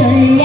change.